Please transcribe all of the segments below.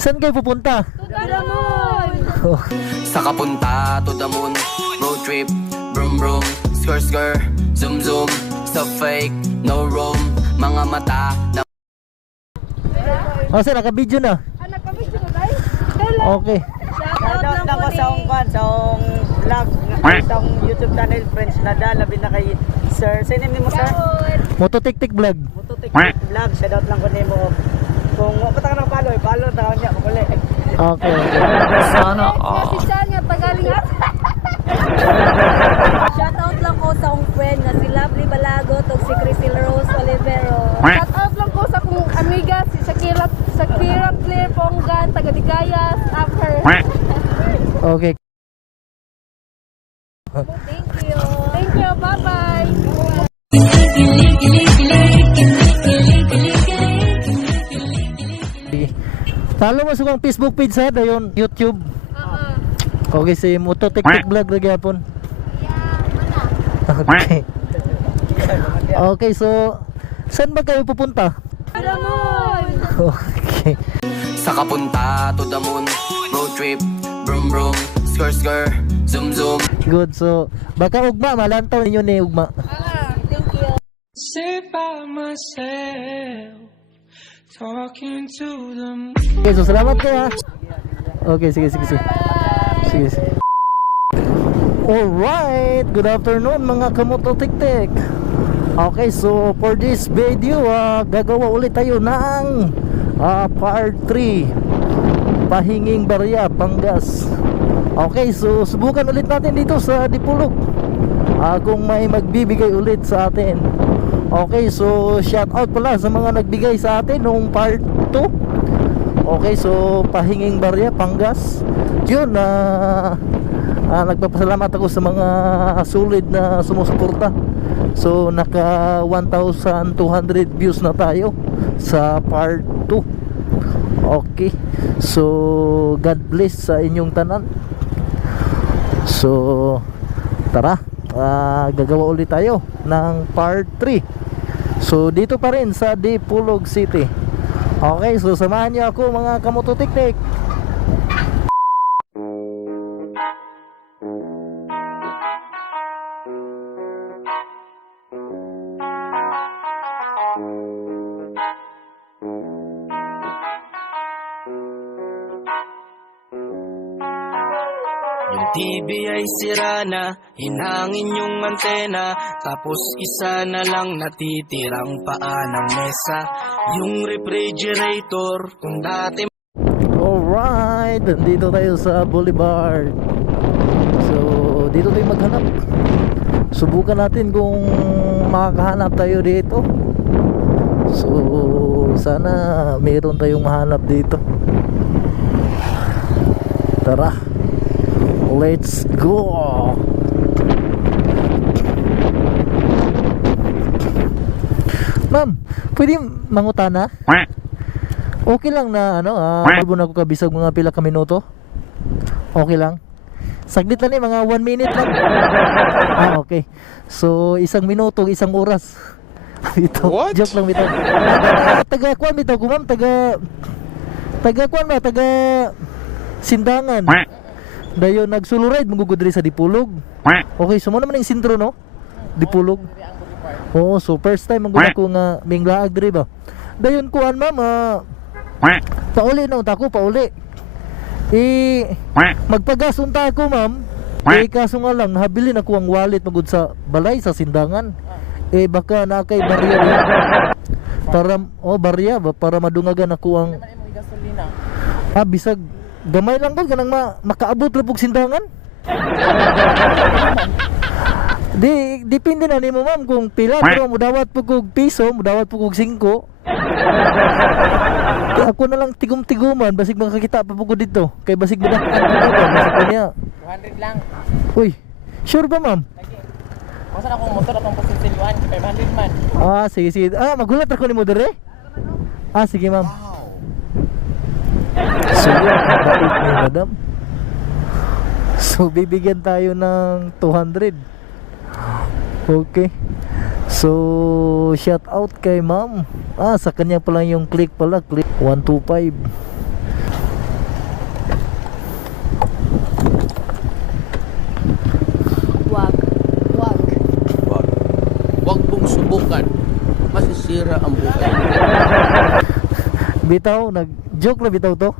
Saan kayo pupunta? To the moon! Sa kapunta to the moon, road trip, brum brum, skr skr, zoom zoom, sa fake, no room, mga mata na... Oh, sir, naka-video na. Anak kami sino guys? Okay. Shoutout lang ko sa akong vlog, sa akong YouTube channel, Friends Nada, labi na kay Sir. Sa name mo, sir? Mototik-tik vlog. Mututik vlog, shoutout lang ko nimo. Kung wala ka nang follow tawon niya makuli. Okay. Sana Si Chan nga tagaling at. Shoutout lang ko sa akong friend na si Lovely Balagot o si Crystal Rose Olivero. Shout out lang ko sa akong amiga si Shakira Claire Ponggan taga Digayas after. Okay. Thank you. Thank you. Bye-bye. Follow mo sa kong Facebook page sa dayon YouTube. Okay, si Mototik-tik vlog na gyapon. Okay. Okay, so saan ba kayo pupunta? To the moon! Okay. Sa kapunta to the moon, road trip, brum brum, skr skr, zoom zoom. Good. So baka ugma malantaw ninyo ni ugma. Thank you. Sit by myself, talking to them. Okay, so salamat kayo. Okay, sige. Sige. Alright, good afternoon mga kamototik-tik. Okay, so for this video, gagawa ulit tayo ng part 3, Pahinging Barya, Pangas. Okay, so subukan ulit natin dito sa Dipolog, kung may magbibigay ulit sa atin. Okay, so shout out pala sa mga nagbigay sa atin nung part 2. Okay, so Pahinging Barya, Pangas. Yun, nagpapasalamat ako sa mga solid na sumusuporta. So naka 1,200 views na tayo sa part 2. Okay, so God bless sa inyong tanan. So tara, gagawa ulit tayo ng part 3. So dito pa rin sa Dipolog City. Okay, so samahan niyo ako mga kamototik-tik. Yung TV ay sira na, hinangin yung antena, tapos isa na lang natitirang paa ng mesa. Yung refrigerator, kung dati Alright, nandito tayo sa Boulevard. So dito tayo maghanap. Subukan natin kung makakahanap tayo dito. So sana mayroon tayong mahanap dito. Tara, let's go. Ma'am, pwede mangutana? Okay lang na ano, malbo na ko kabisag mga pila ka minuto. Okay lang. Saglit lang mga 1 minute lang. Okay. So isang minuto, isang oras. Ito, What? joke lang bitaw. Taga kuan bitaw ko ma'am, taga kuan ba, taga Sindangan. Dayon nagsulurid magugud diri sa Dipolog. Okay, sumo naman yung sintro no? Dipolog. Oo, so first time ang guna ko nga minglaag diri ba. Dayon kuan ma'am, pauli na unta ko, pauli. Magpagas unta ako ma'am. Kaso nga lang nahabilin ako ang wallet magud sa balay sa Sindangan. Baka na kay barya diyan. Para barya ba para madungagan ako ang bisag gamay lang ba kanang makaabot ra pug Sindangan. Depende na nimo ma'am kung pila, pero mudawat pug og piso, mudawat pug og 5. Ako na lang tigom-tiguman basig makakita pa pugod dito. Kay basig bidak basig ko niya 200 lang. Uy, sure ba ma'am? Masa akong motor atong pasilsiluan, 500 man. Sige. Magulat ako ni mo dire? Sige ma'am. So yun, bait ni madam. So bibigyan tayo ng 200. Okay. So shout out kay ma'am. Sa kanya pa lang yung click pala, click 125. agad. Masisira ang buhay. Bitaw, nag-joke na bitaw to.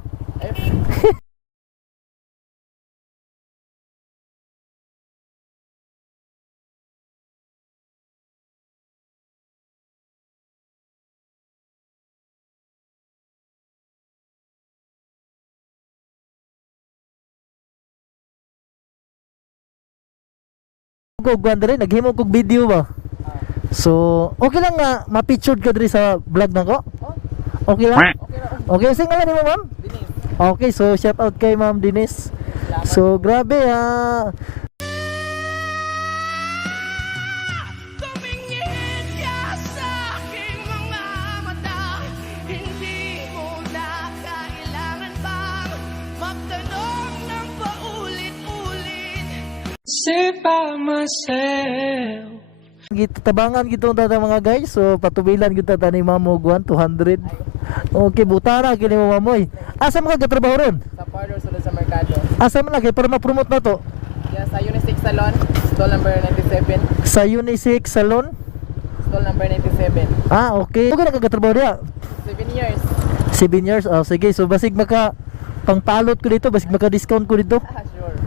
Kog diri naghimo kog video ba. So, okay lang nga ma-pictured ka diri sa vlog nako. Okay lang. Okay, sing ngalan nimo, ma'am? Okay, so shout out kay Ma'am Denise. So, grabe ah. Tumingin ka sa aking mga mata. Hindi mo na kailangan bang magtanong ng paulit-ulit. Say by myself. Gitabangan gito ta mga guys. So, patubilan kita ta ni Ma'am og 200. Okay, butara kini mo mamoy. Asa man ka trabaho ron? Sa Parlor sulod sa Merkado. Asa man lagi para ma-promote na to? Yan sa Unisex Salon, stall number 97. Sa Unisex Salon? Stall number 97. Ah, okay. Kung nagkatrabaho diya? 7 years. 7 years. Oh, sige. So basig maka pangpalot ko dito, basig maka discount ko dito. Ah, sure.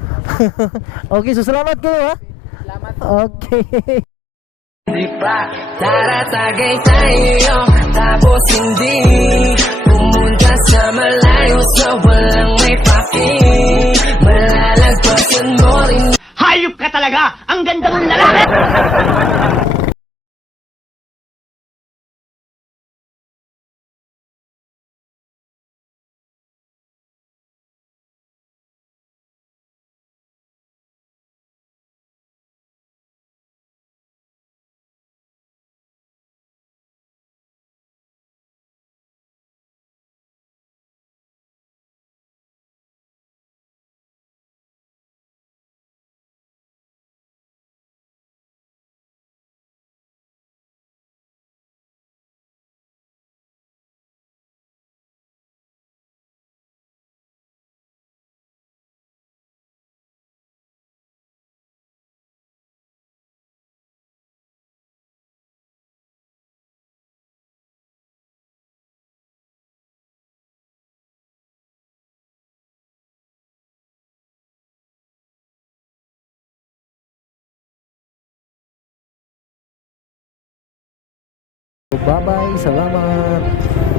Okay, so salamat kayo ha. Salamat. Okay. Di pa taratagay tayo, tapos hindi pumunta sa malayo sa walang may paki. Malalagpasan mo rin. Hayop ka talaga! Ang ganda ng lalaki! Bye-bye. Salamat.